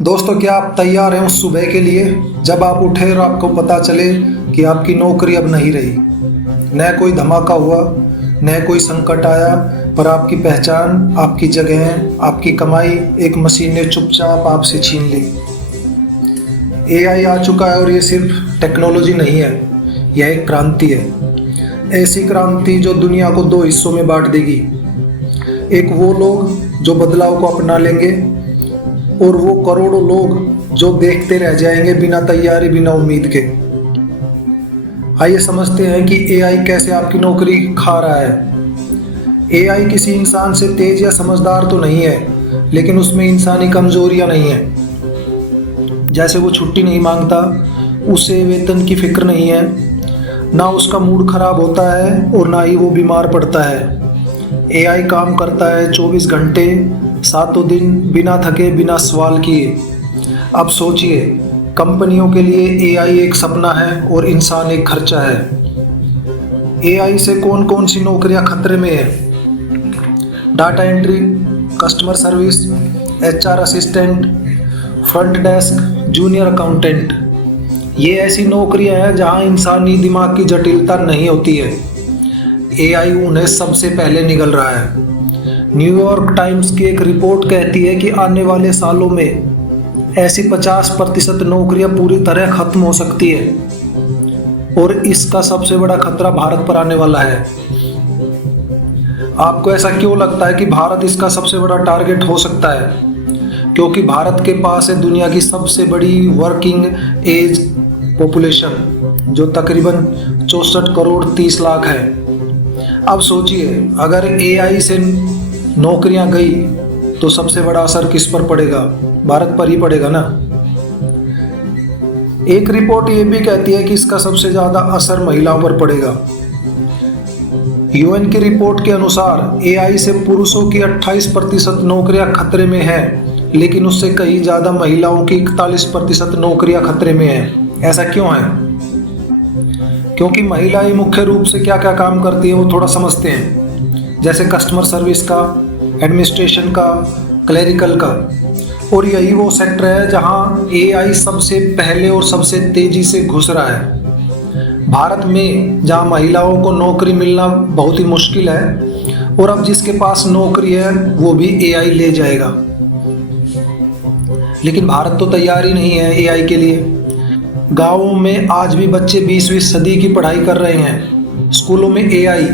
दोस्तों, क्या आप तैयार हैं उस सुबह के लिए जब आप उठे और आपको पता चले कि आपकी नौकरी अब नहीं रही। न कोई धमाका हुआ, न कोई संकट आया, पर आपकी पहचान, आपकी जगह, आपकी कमाई एक मशीन ने चुपचाप आपसे छीन ली। एआई आ चुका है और ये सिर्फ टेक्नोलॉजी नहीं है, यह एक क्रांति है। ऐसी क्रांति जो दुनिया को दो हिस्सों में बांट देगी। एक वो लोग जो बदलाव को अपना लेंगे और वो करोड़ों लोग जो देखते रह जाएंगे बिना तैयारी, बिना उम्मीद के। आइए समझते हैं कि एआई कैसे आपकी नौकरी खा रहा है। एआई किसी इंसान से तेज या समझदार तो नहीं है, लेकिन उसमें इंसानी कमजोरियां नहीं है। जैसे वो छुट्टी नहीं मांगता, उसे वेतन की फिक्र नहीं है, ना उसका मूड खराब होता है और ना ही वो बीमार पड़ता है। एआई काम करता है 24 घंटे 7 दिन बिना थके, बिना सवाल किए। अब सोचिए, कंपनियों के लिए एआई एक सपना है और इंसान एक खर्चा है। एआई से कौन कौन सी नौकरियां खतरे में है? Data entry, customer service, HR assistant, front desk, junior accountant. ये ऐसी नौकरियां हैं जहां इंसानी दिमाग की जटिलता नहीं होती है। एआई उन्हें सबसे पहले निगल रहा है। न्यूयॉर्क टाइम्स की एक रिपोर्ट कहती है कि आने वाले सालों में ऐसी 50% नौकरियां पूरी तरह खत्म हो सकती है और इसका सबसे बड़ा खतरा भारत पर आने वाला है। आपको ऐसा क्यों लगता है कि भारत इसका सबसे बड़ा टारगेट हो सकता है? क्योंकि भारत के पास है दुनिया की सबसे बड़ी वर्किंग एज पॉपुलेशन, जो तकरीबन 64 करोड़ 30 लाख है। अब सोचिए, अगर एआई से नौकरियां गई तो सबसे बड़ा असर किस पर पड़ेगा? भारत पर ही पड़ेगा ना। एक रिपोर्ट ये भी कहती है कि इसका सबसे ज्यादा असर महिलाओं पर पड़ेगा। यूएन की रिपोर्ट के अनुसार एआई से पुरुषों की 28% नौकरियां खतरे में है, लेकिन उससे कहीं ज्यादा महिलाओं की 41% नौकरियां खतरे में है। ऐसा क्यों है? क्योंकि महिलाएं मुख्य रूप से क्या क्या काम करती हैं वो थोड़ा समझते हैं। जैसे कस्टमर सर्विस का, एडमिनिस्ट्रेशन का, क्लरिकल का। और यही वो सेक्टर है जहां एआई सबसे पहले और सबसे तेजी से घुस रहा है। भारत में जहां महिलाओं को नौकरी मिलना बहुत ही मुश्किल है और अब जिसके पास नौकरी है वो भी एआई ले जाएगा। लेकिन भारत तो तैयार ही नहीं है एआई के लिए। गांवों में आज भी बच्चे 20वीं सदी की पढ़ाई कर रहे हैं। स्कूलों में एआई,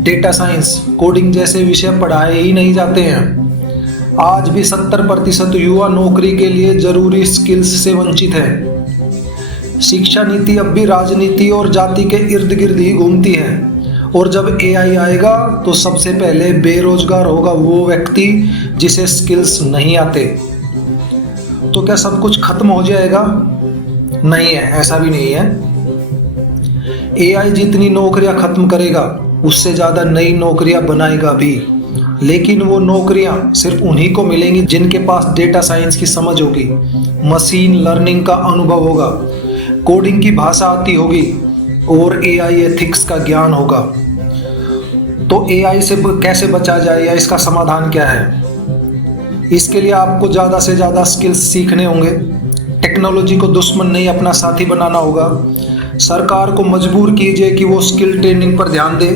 डेटा साइंस, कोडिंग जैसे विषय पढ़ाए ही नहीं जाते हैं। आज भी 70% युवा नौकरी के लिए जरूरी स्किल्स से वंचित है। शिक्षा नीति अब भी राजनीति और जाति के इर्द गिर्द ही घूमती है। और जब एआई आएगा तो सबसे पहले बेरोजगार होगा वो व्यक्ति जिसे स्किल्स नहीं आते। तो क्या सब कुछ खत्म हो जाएगा? नहीं है, ऐसा भी नहीं है। एआई जितनी नौकरियां खत्म करेगा उससे ज्यादा नई नौकरियां बनाएगा भी। लेकिन वो नौकरियां सिर्फ उन्हीं को मिलेंगी जिनके पास डेटा साइंस की समझ होगी, मशीन लर्निंग का अनुभव होगा, कोडिंग की भाषा आती होगी और एआई एथिक्स का ज्ञान होगा। तो एआई से कैसे बचा जाए या इसका समाधान क्या है? इसके लिए आपको ज़्यादा से ज़्यादा स्किल्स सीखने होंगे। टेक्नोलॉजी को दुश्मन नहीं, अपना साथी बनाना होगा। सरकार को मजबूर कीजिए कि वो स्किल ट्रेनिंग पर ध्यान दे।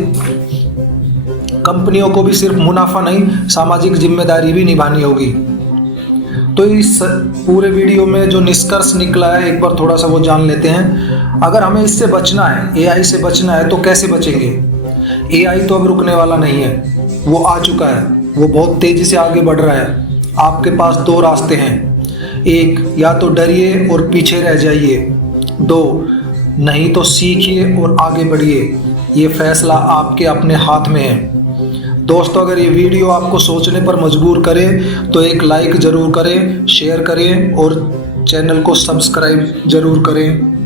कंपनियों को भी सिर्फ मुनाफा नहीं, सामाजिक जिम्मेदारी भी निभानी होगी। तो इस पूरे वीडियो में जो निष्कर्ष निकला है एक बार थोड़ा सा वो जान लेते हैं। अगर हमें इससे बचना है, एआई से बचना है, तो कैसे बचेंगे? एआई तो अब रुकने वाला नहीं है, वो आ चुका है, वो बहुत तेजी से आगे बढ़ रहा है। आपके पास 2 रास्ते हैं। एक, या तो डरिए और पीछे रह जाइए। 2, नहीं तो सीखिए और आगे बढ़िए। ये फैसला आपके अपने हाथ में है। दोस्तों, अगर ये वीडियो आपको सोचने पर मजबूर करे तो एक लाइक ज़रूर करें, शेयर करें और चैनल को सब्सक्राइब ज़रूर करें।